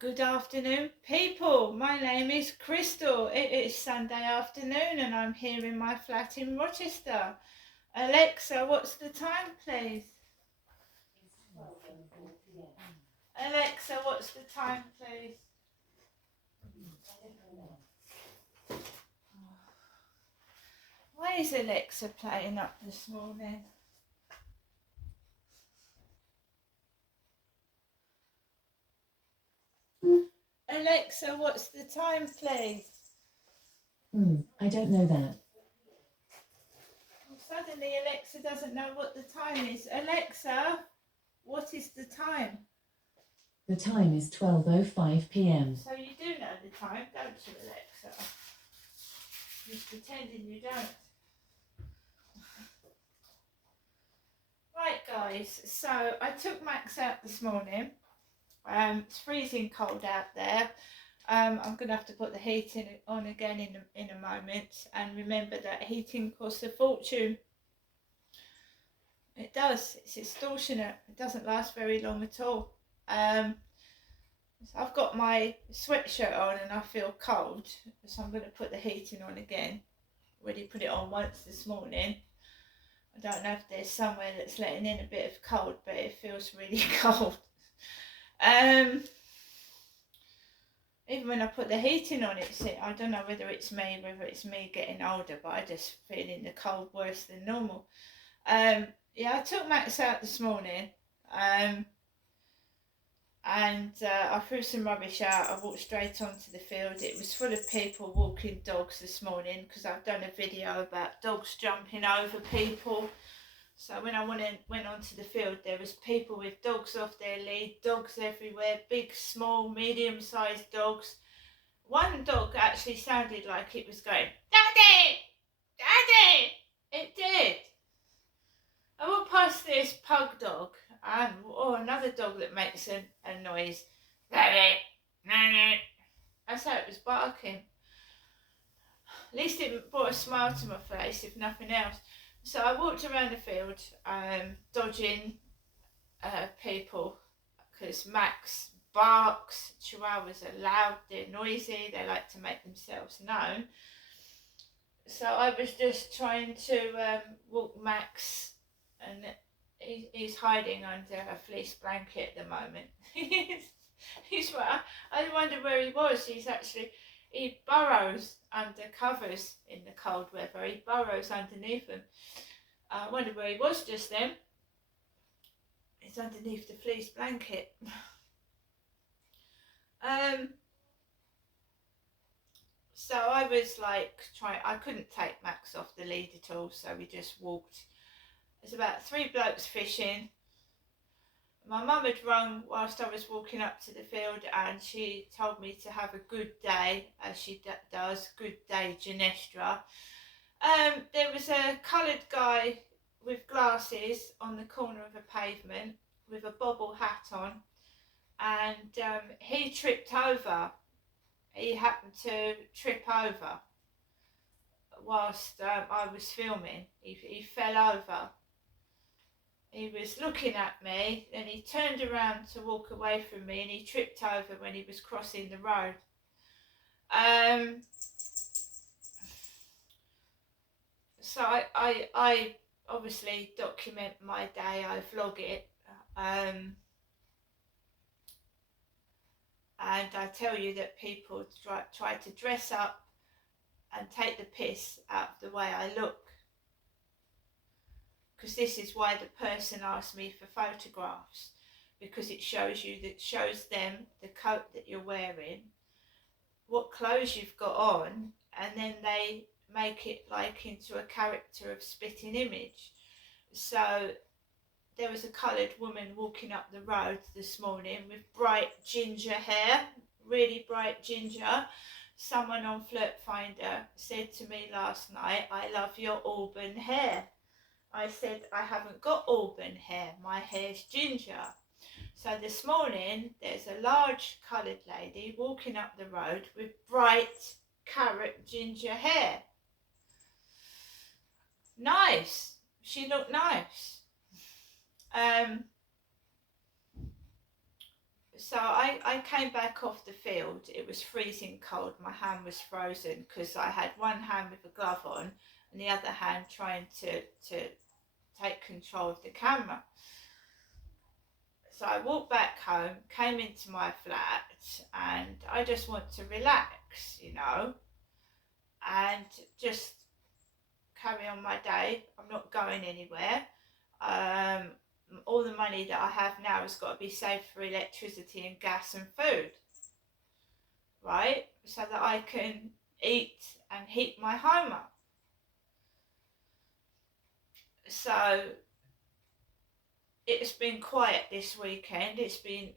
Good afternoon, people. My name is Crystal. It is Sunday afternoon and I'm here in my flat in Rochester. Alexa, what's the time, please? Alexa, what's the time, please? Why is Alexa playing up this morning? Alexa, what's the time, please? I don't know that. Well, suddenly Alexa doesn't know what the time is. Alexa, what is the time? The time is 12:05 p.m. So you do know the time, don't you, Alexa? Just pretending you don't. Right, guys, so I took Max out this morning. It's freezing cold out there. I'm going to have to put the heating on again in a moment. And remember that heating costs a fortune. It does. It's extortionate. It doesn't last very long at all. So I've got my sweatshirt on and I feel cold. So I'm going to put the heating on again. Already put it on once this morning. I don't know if there's somewhere that's letting in a bit of cold, but it feels really cold. Even when I put the heating on, I don't know whether it's me getting older, but I just feeling the cold worse than normal. Yeah, I took Max out this morning, and I threw some rubbish out. I walked straight onto the field. It was full of people walking dogs this morning because I've done a video about dogs jumping over people. So when I went onto the field, there was people with dogs off their lead, dogs everywhere, big, small, medium-sized dogs. One dog actually sounded like it was going, "Daddy! Daddy!" It did. I walked past this pug dog and another dog that makes a noise. "Daddy! Daddy!" That's how it was barking. At least it brought a smile to my face, if nothing else. So I walked around the field, dodging people, because Max barks. Chihuahuas are loud, they're noisy, they like to make themselves known. So I was just trying to walk Max, and he's hiding under a fleece blanket at the moment. I wonder where he was. He burrows under covers in the cold weather. He burrows underneath them. I wonder where he was just then. It's underneath the fleece blanket. So I was like I couldn't take Max off the lead at all, so we just walked. There's about 3 blokes fishing. My mum had rung whilst I was walking up to the field and she told me to have a good day, as she does. Good day, Genestra. There was a coloured guy with glasses on the corner of a pavement with a bobble hat on, and he tripped over. He happened to trip over whilst I was filming. He fell over. He was looking at me, then he turned around to walk away from me and he tripped over when he was crossing the road. So I obviously document my day, I vlog it, and I tell you that people try to dress up and take the piss out of the way I look. Because this is why the person asked me for photographs, because it shows them the coat that you're wearing, what clothes you've got on, and then they make it like into a character of spitting image. So there was a coloured woman walking up the road this morning with bright ginger hair, really bright ginger. Someone on Flirt Finder said to me last night, "I love your auburn hair." I said, "I haven't got auburn hair, my hair's ginger." So this morning, there's a large coloured lady walking up the road with bright carrot ginger hair. Nice. She looked nice. So I came back off the field. It was freezing cold. My hand was frozen because I had one hand with a glove on and the other hand trying to take control of the camera. So I walked back home, came into my flat, and I just want to relax, you know, and just carry on my day. I'm not going anywhere. All the money that I have now has got to be saved for electricity and gas and food, right? So that I can eat and heat my home up. So it's been quiet this weekend. It's been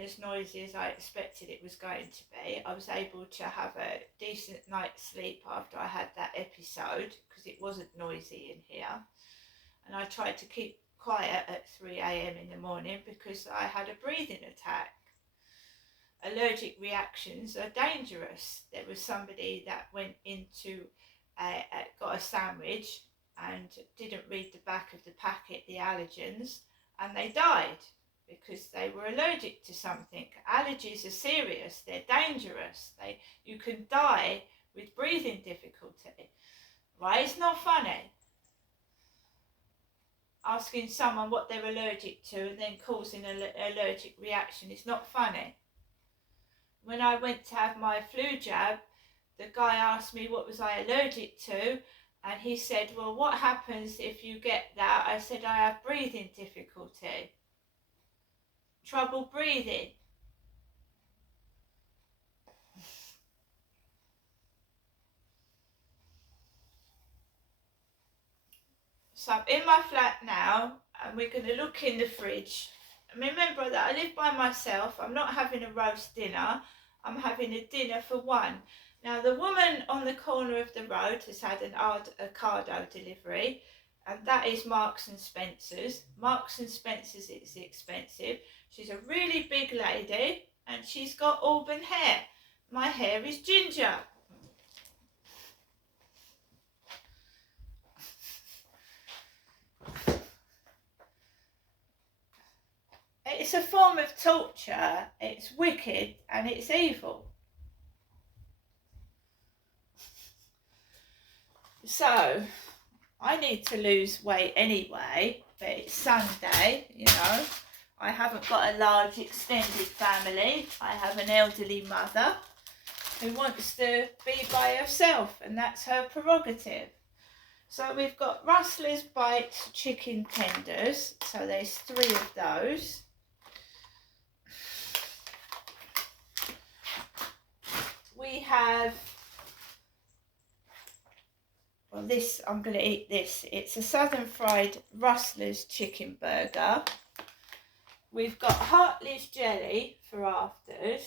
as noisy as I expected it was going to be. I was able to have a decent night's sleep after I had that episode because it wasn't noisy in here. And I tried to keep quiet at 3 a.m. in the morning because I had a breathing attack. Allergic reactions are dangerous. There was somebody that went into got a sandwich and didn't read the back of the packet, the allergens, and they died because they were allergic to something. Allergies are serious, they're dangerous. You can die with breathing difficulty, right? It's not funny. Asking someone what they're allergic to and then causing an allergic reaction is not funny. When I went to have my flu jab, the guy asked me what was I allergic to, and he said, well, what happens if you get that? I said, I have breathing difficulty, trouble breathing. So I'm in my flat now, and we're going to look in the fridge. And remember that I live by myself. I'm not having a roast dinner. I'm having a dinner for one. Now, the woman on the corner of the road has had an Ocado delivery, and that is Marks and Spencer's. Marks and Spencer's is expensive. She's a really big lady, and she's got auburn hair. My hair is ginger. It's a form of torture, it's wicked, and it's evil. So, I need to lose weight anyway, but it's Sunday, you know. I haven't got a large extended family. I have an elderly mother who wants to be by herself, and that's her prerogative. So we've got Rustler's Bites chicken tenders, so there's 3 of those. We have, well, this, I'm going to eat this. It's a Southern Fried Rustler's chicken burger. We've got Hartley's jelly for afters.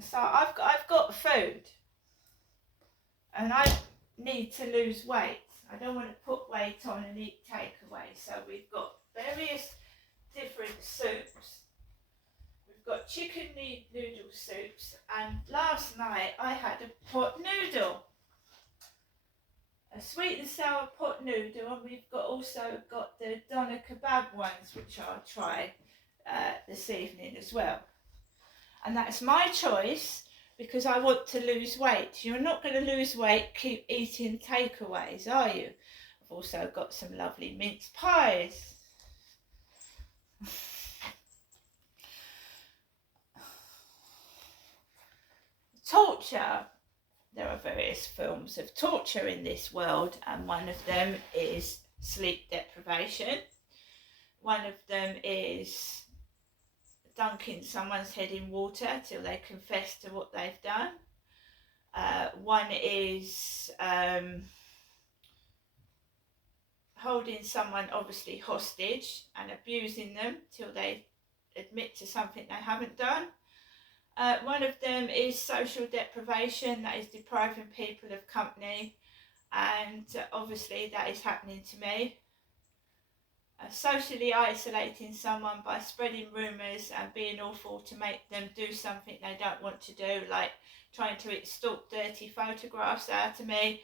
So I've got food, and I need to lose weight. I don't want to put weight on and eat takeaway. So we've got various different soups. We've got chicken noodle soups, and last night I had a pot noodle, a sweet and sour pot noodle, and we've also got the doner kebab ones, which I'll try this evening as well. And that's my choice because I want to lose weight. You're not going to lose weight, keep eating takeaways, are you? I've also got some lovely mince pies. Torture. There are various forms of torture in this world, and one of them is sleep deprivation. One of them is dunking someone's head in water till they confess to what they've done. One is holding someone obviously hostage and abusing them till they admit to something they haven't done. One of them is social deprivation, that is depriving people of company, and obviously that is happening to me. Socially isolating someone by spreading rumours and being awful to make them do something they don't want to do, like trying to extort dirty photographs out of me,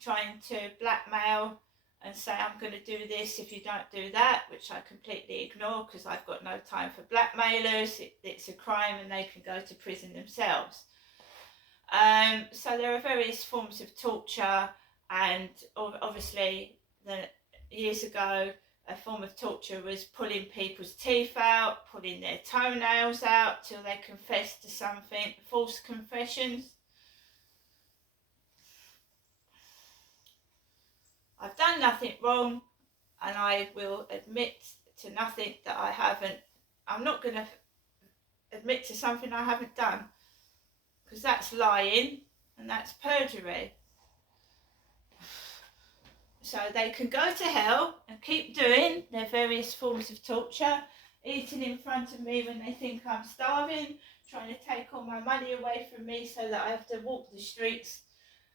trying to blackmail and say, I'm going to do this if you don't do that, which I completely ignore because I've got no time for blackmailers. It's a crime and they can go to prison themselves. So there are various forms of torture, and obviously years ago a form of torture was pulling people's teeth out, pulling their toenails out till they confessed to something, false confessions. I've done nothing wrong, and I will admit to nothing that I haven't. I'm not going to admit to something I haven't done, because that's lying and that's perjury. So they can go to hell and keep doing their various forms of torture, eating in front of me when they think I'm starving, trying to take all my money away from me so that I have to walk the streets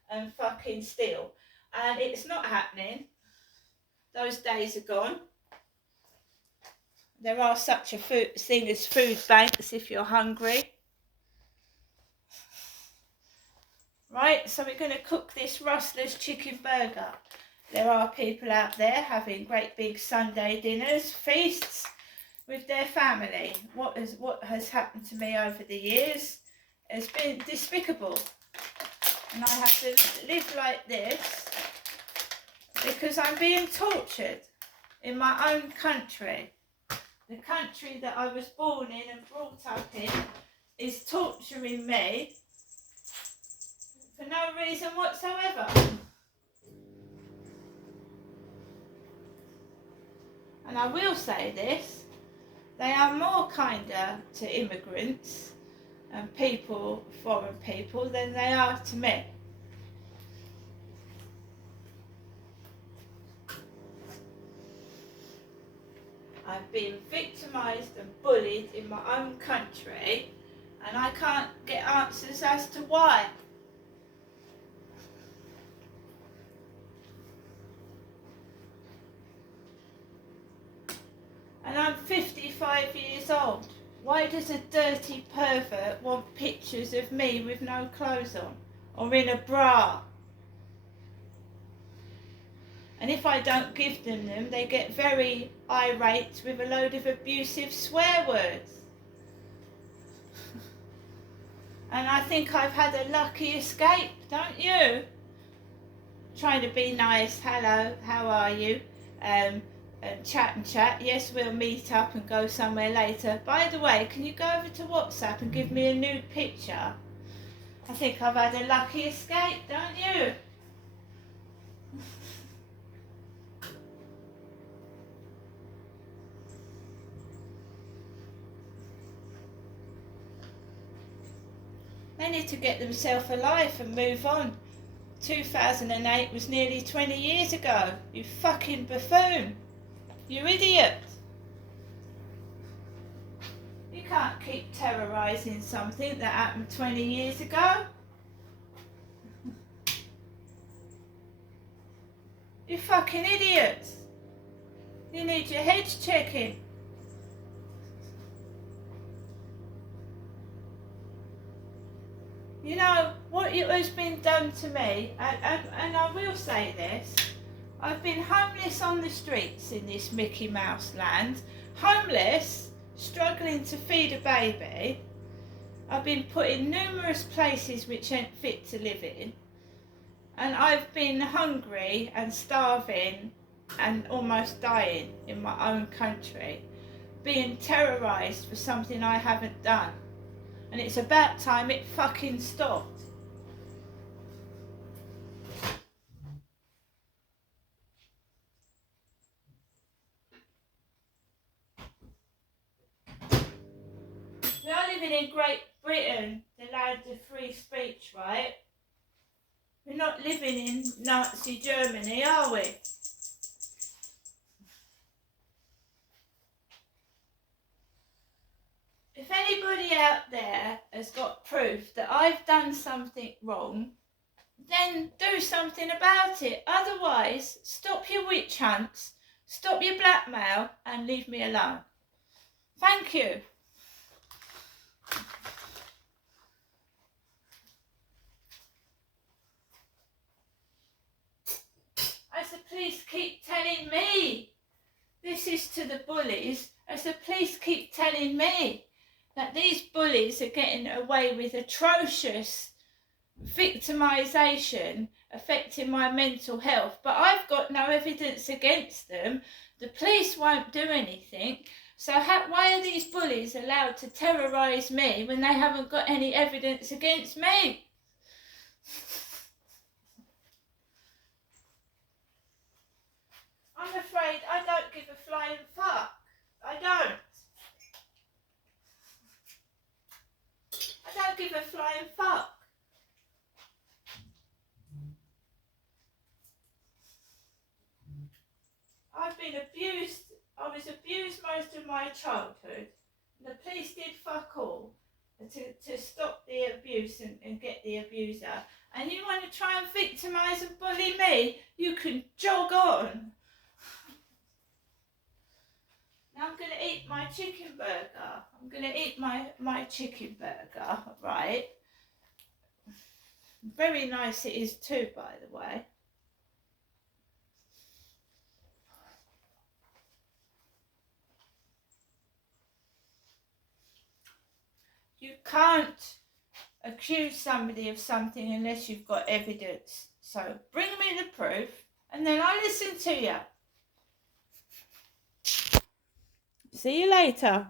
and fucking steal. And it's not happening. Those days are gone. There are such a thing as food banks if you're hungry. Right, so we're going to cook this Rustler's chicken burger. There are people out there having great big Sunday dinners, feasts with their family. What has happened to me over the years has been despicable. And I have to live like this because I'm being tortured in my own country. The country that I was born in and brought up in is torturing me for no reason whatsoever. And I will say this, they are more kinder to immigrants and people, foreign people, than they are to me. I've been victimised and bullied in my own country, and I can't get answers as to why. And I'm 55 years old. Why does a dirty pervert want pictures of me with no clothes on or in a bra? And if I don't give them, they get very irate with a load of abusive swear words. And I think I've had a lucky escape, don't you? Trying to be nice, hello, how are you? And chat. Yes, we'll meet up and go somewhere later. By the way, can you go over to WhatsApp and give me a nude picture? I think I've had a lucky escape, don't you? They need to get themselves a life and move on. 2008 was nearly 20 years ago. You fucking buffoon. You idiot. You can't keep terrorising something that happened 20 years ago. You fucking idiots. You need your heads checking. You know, what has been done to me, and I will say this, I've been homeless on the streets in this Mickey Mouse land, homeless, struggling to feed a baby. I've been put in numerous places which ain't fit to live in, and I've been hungry and starving and almost dying in my own country, being terrorised for something I haven't done. And it's about time it fucking stopped. We are living in Great Britain, the land of free speech, right? We're not living in Nazi Germany, are we? If anybody out there has got proof that I've done something wrong, then do something about it. Otherwise, stop your witch hunts, stop your blackmail, and leave me alone. Thank you. I suppose police keep telling me, this is to the bullies, as the police keep telling me that these bullies are getting away with atrocious victimisation affecting my mental health, but I've got no evidence against them. The police won't do anything. So why are these bullies allowed to terrorise me when they haven't got any evidence against me? I'm afraid I don't give a flying fuck. I don't. I don't give a flying fuck. I've been abused. I was abused most of my childhood. The police did fuck all to stop the abuse and get the abuser. And you want to try and victimise and bully me? You can jog on. Now I'm going to eat my chicken burger. I'm going to eat my chicken burger, right? Very nice it is too, by the way. You can't accuse somebody of something unless you've got evidence. So bring me the proof and then I'll listen to you. See you later.